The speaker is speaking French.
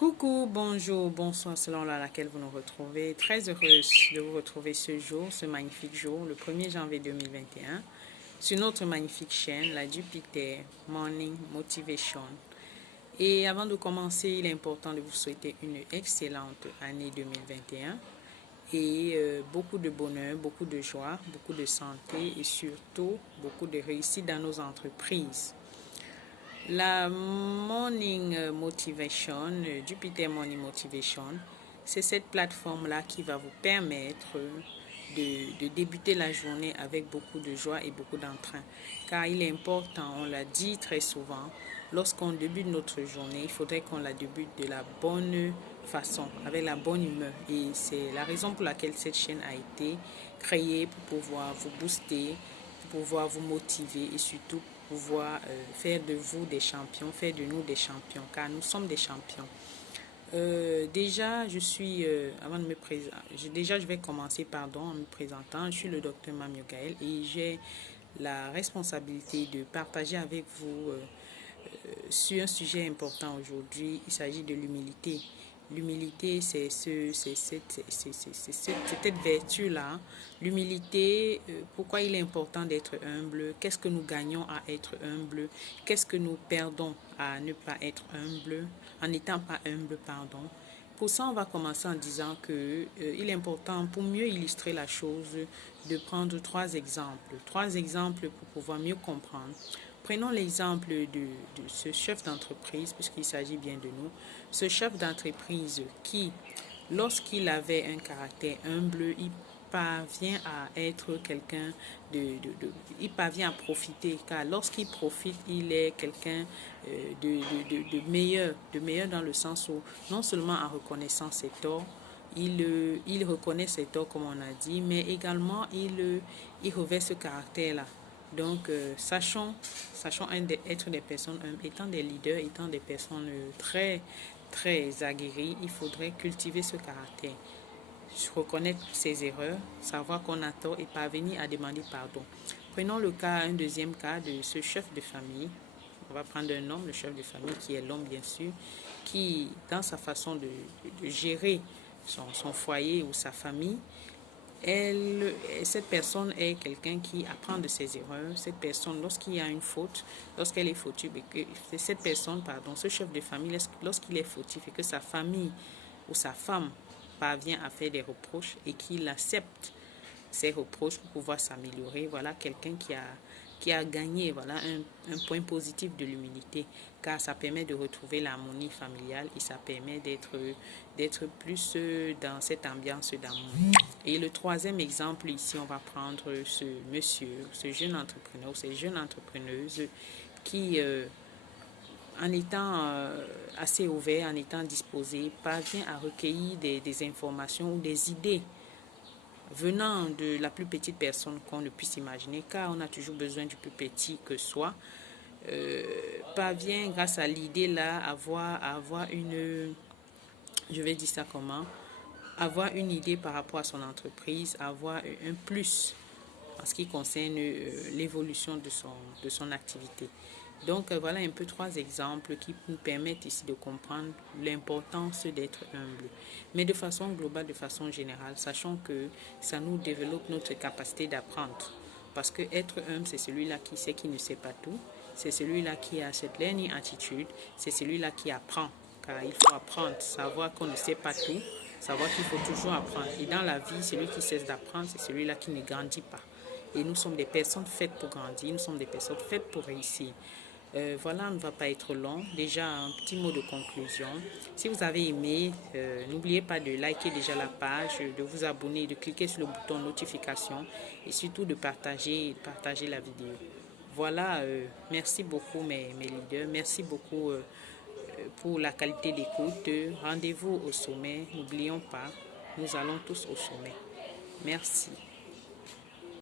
Coucou, bonjour, bonsoir selon l'heure à laquelle vous nous retrouvez. Très heureuse de vous retrouver ce jour, ce magnifique jour, le 1er janvier 2021, sur notre magnifique chaîne, la Jupiter Morning Motivation. Et avant de commencer, il est important de vous souhaiter une excellente année 2021 et beaucoup de bonheur, beaucoup de joie, beaucoup de santé et surtout beaucoup de réussite dans nos entreprises. La Morning Motivation, Jupiter Morning Motivation, c'est cette plateforme-là qui va vous permettre de débuter la journée avec beaucoup de joie et beaucoup d'entrain. Car il est important, on l'a dit très souvent, lorsqu'on débute notre journée, il faudrait qu'on la débute de la bonne façon, avec la bonne humeur. Et c'est la raison pour laquelle cette chaîne a été créée pour pouvoir vous booster, pour pouvoir vous motiver et surtout pouvoir faire de vous des champions, faire de nous des champions, car nous sommes des champions. Déjà, je vais commencer en me présentant. Je suis le docteur Mamio Gaël et j'ai la responsabilité de partager avec vous sur un sujet important aujourd'hui. Il s'agit de l'humilité. L'humilité, c'est cette vertu-là. L'humilité, pourquoi il est important d'être humble? Qu'est-ce que nous gagnons à être humble? Qu'est-ce que nous perdons à ne pas être humble, en n'étant pas humble, pardon? Pour ça, on va commencer en disant que il est important, pour mieux illustrer la chose, de prendre trois exemples. Trois exemples pour pouvoir mieux comprendre. Prenons l'exemple de ce chef d'entreprise, puisqu'il s'agit bien de nous. Ce chef d'entreprise qui, lorsqu'il avait un caractère humble, il parvient à être quelqu'un il parvient à profiter, car lorsqu'il profite, il est quelqu'un de meilleur dans le sens où, non seulement en reconnaissant ses torts, il reconnaît ses torts comme on a dit, mais également il revêt ce caractère-là. Donc, sachons être des personnes humbles, étant des leaders, étant des personnes très, très aguerries, il faudrait cultiver ce caractère. Reconnaître ses erreurs, savoir qu'on a tort et parvenir à demander pardon. Prenons un deuxième cas de ce chef de famille. On va prendre un homme, le chef de famille qui est l'homme bien sûr, qui dans sa façon de gérer son foyer ou sa famille, cette personne est quelqu'un qui apprend de ses erreurs. Cette personne, lorsqu'il y a une faute, lorsqu'elle est fautive, ce chef de famille, lorsqu'il est fautif et que sa famille ou sa femme parvient à faire des reproches et qu'il accepte ces reproches pour pouvoir s'améliorer, voilà quelqu'un qui a gagné, voilà un point positif de l'humilité, car ça permet de retrouver l'harmonie familiale et ça permet d'être plus dans cette ambiance d'amour. Et le troisième exemple ici, on va prendre ce monsieur, ce jeune entrepreneur, ces jeunes entrepreneuses qui en étant assez ouvert, en étant disposé, parvient à recueillir des informations ou des idées venant de la plus petite personne qu'on ne puisse imaginer, car on a toujours besoin du plus petit que soi, parvient grâce à l'idée-là à avoir une, je vais dire ça comment, avoir une idée par rapport à son entreprise, avoir un plus en ce qui concerne l'évolution de son activité. Donc voilà un peu trois exemples qui nous permettent ici de comprendre l'importance d'être humble. Mais de façon globale, de façon générale, sachant que ça nous développe notre capacité d'apprendre. Parce que être humble, c'est celui-là qui sait qu'il ne sait pas tout. C'est celui-là qui a cette learning attitude. C'est celui-là qui apprend. Car il faut apprendre, savoir qu'on ne sait pas tout, savoir qu'il faut toujours apprendre. Et dans la vie, celui qui cesse d'apprendre, c'est celui-là qui ne grandit pas. Et nous sommes des personnes faites pour grandir, nous sommes des personnes faites pour réussir. Voilà, on ne va pas être long. Déjà, un petit mot de conclusion. Si vous avez aimé, n'oubliez pas de liker déjà la page, de vous abonner, de cliquer sur le bouton notification et surtout de partager la vidéo. Voilà, merci beaucoup mes leaders. Merci beaucoup pour la qualité d'écoute. Rendez-vous au sommet. N'oublions pas, nous allons tous au sommet. Merci.